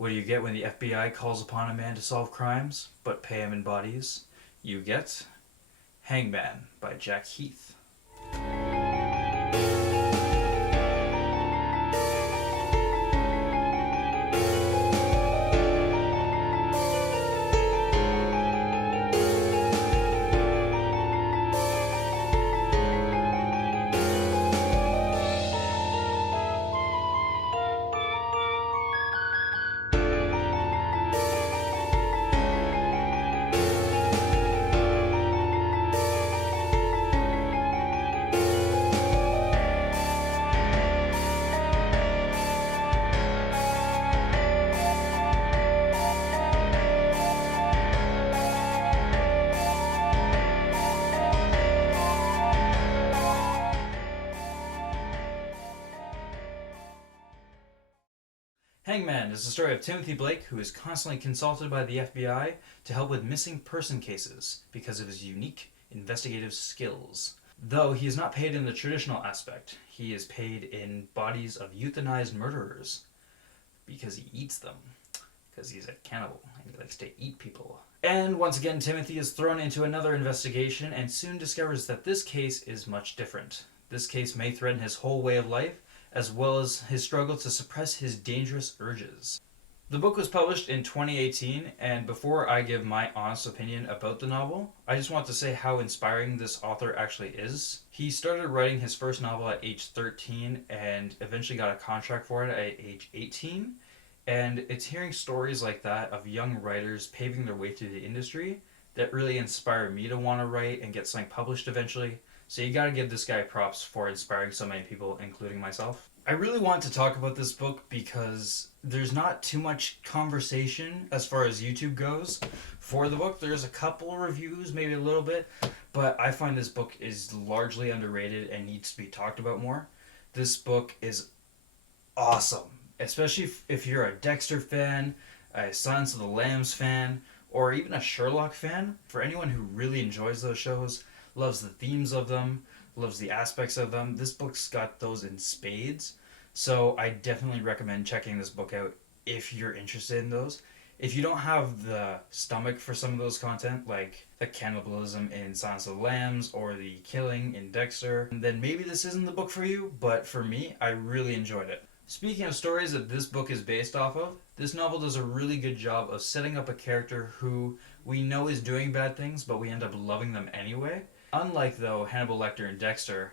What do you get when the FBI calls upon a man to solve crimes, but pay him in bodies? You get Hangman by Jack Heath. Hangman is the story of Timothy Blake, who is constantly consulted by the FBI to help with missing person cases because of his unique investigative skills. Though he is not paid in the traditional aspect, he is paid in bodies of euthanized murderers because he eats them. Because he's a cannibal and he likes to eat people. And once again, Timothy is thrown into another investigation and soon discovers that this case is much different. This case may threaten his whole way of life, as well as his struggle to suppress his dangerous urges. The book was published in 2018, and before I give my honest opinion about the novel, I just want to say how inspiring this author actually is. He started writing his first novel at age 13 and eventually got a contract for it at age 18. And it's hearing stories like that of young writers paving their way through the industry that really inspired me to want to write and get something published eventually. So you gotta give this guy props for inspiring so many people, including myself. I really want to talk about this book because there's not too much conversation as far as YouTube goes for the book. There's a couple reviews, maybe a little bit, but I find this book is largely underrated and needs to be talked about more. This book is awesome, especially if you're a Dexter fan, a Silence of the Lambs fan, or even a Sherlock fan. For anyone who really enjoys those shows, loves the themes of them, loves the aspects of them, this book's got those in spades. So I definitely recommend checking this book out if you're interested in those. If you don't have the stomach for some of those content, like the cannibalism in Silence of the Lambs or the killing in Dexter, then maybe this isn't the book for you, but for me, I really enjoyed it. Speaking of stories that this book is based off of, this novel does a really good job of setting up a character who we know is doing bad things, but we end up loving them anyway. Unlike, though, Hannibal Lecter and Dexter,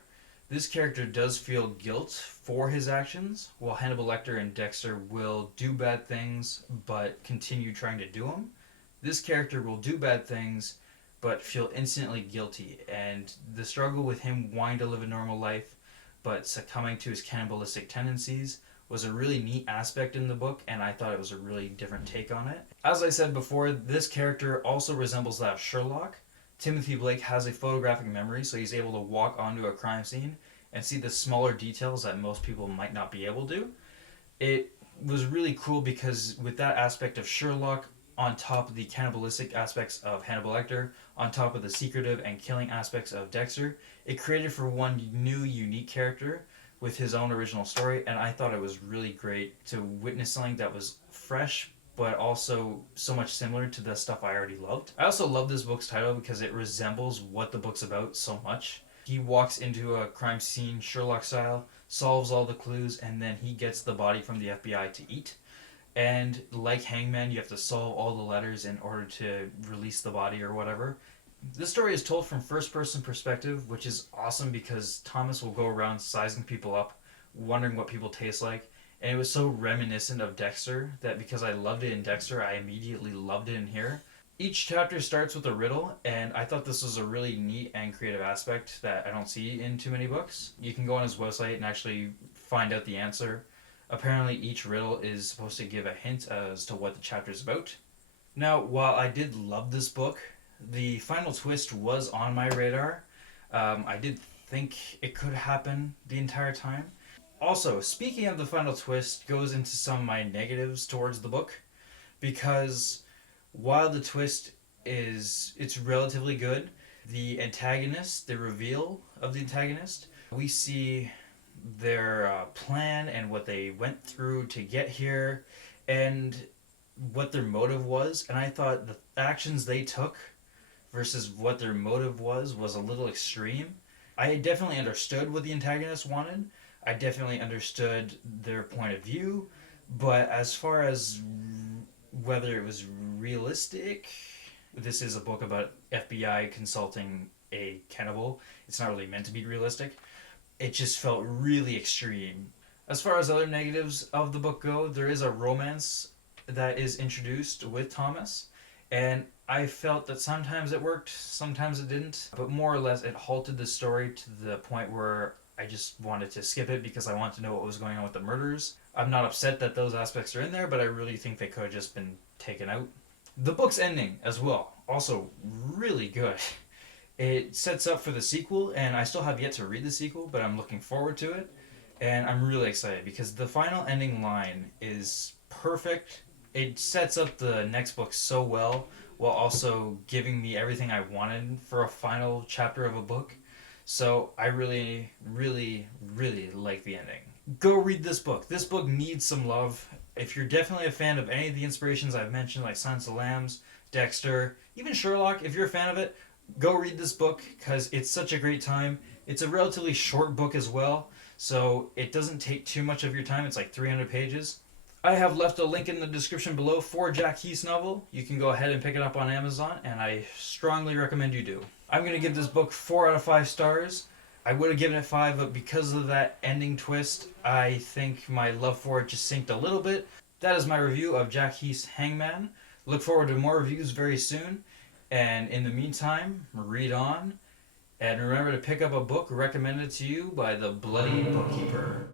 this character does feel guilt for his actions, while Hannibal Lecter and Dexter will do bad things but continue trying to do them. This character will do bad things but feel instantly guilty, and the struggle with him wanting to live a normal life but succumbing to his cannibalistic tendencies was a really neat aspect in the book, and I thought it was a really different take on it. As I said before, this character also resembles that of Sherlock. Timothy Blake has a photographic memory, so he's able to walk onto a crime scene and see the smaller details that most people might not be able to. It was really cool because with that aspect of Sherlock, on top of the cannibalistic aspects of Hannibal Lecter, on top of the secretive and killing aspects of Dexter, it created for one new, unique character with his own original story, and I thought it was really great to witness something that was fresh but also so much similar to the stuff I already loved. I also love this book's title because it resembles what the book's about so much. He walks into a crime scene, Sherlock style, solves all the clues, and then he gets the body from the FBI to eat. And like Hangman, you have to solve all the letters in order to release the body or whatever. This story is told from first-person perspective, which is awesome because Thomas will go around sizing people up, wondering what people taste like. And it was so reminiscent of Dexter that because I loved it in Dexter, I immediately loved it in here. Each chapter starts with a riddle, and I thought this was a really neat and creative aspect that I don't see in too many books. You can go on his website and actually find out the answer. Apparently each riddle is supposed to give a hint as to what the chapter is about. Now, while I did love this book, the final twist was on my radar. I did think it could happen the entire time. Also, speaking of the final twist, goes into some of my negatives towards the book, because while the twist it's relatively good, the antagonist, the reveal of the antagonist, we see their plan and what they went through to get here, and what their motive was, and I thought the actions they took versus what their motive was a little extreme. I definitely understood what the antagonist wanted. I definitely understood their point of view, but as far as whether it was realistic, this is a book about FBI consulting a cannibal. It's not really meant to be realistic. It just felt really extreme. As far as other negatives of the book go, there is a romance that is introduced with Thomas, and I felt that sometimes it worked, sometimes it didn't, but more or less it halted the story to the point where I just wanted to skip it because I wanted to know what was going on with the murders. I'm not upset that those aspects are in there, but I really think they could have just been taken out. The book's ending, as well, also really good. It sets up for the sequel, and I still have yet to read the sequel, but I'm looking forward to it. And I'm really excited because the final ending line is perfect. It sets up the next book so well while also giving me everything I wanted for a final chapter of a book. So I really, really, really like the ending. Go read this book. This book needs some love. If you're definitely a fan of any of the inspirations I've mentioned, like Silence of the Lambs, Dexter, even Sherlock, if you're a fan of it, go read this book because it's such a great time. It's a relatively short book as well, so it doesn't take too much of your time. It's like 300 pages. I have left a link in the description below for Jack Heath's novel. You can go ahead and pick it up on Amazon, and I strongly recommend you do. I'm going to give this book 4 out of 5 stars. I would have given it 5, but because of that ending twist, I think my love for it just sinked a little bit. That is my review of Jack Heath's Hangman. Look forward to more reviews very soon. And in the meantime, read on. And remember to pick up a book recommended to you by the Bloody-Bookkeeper.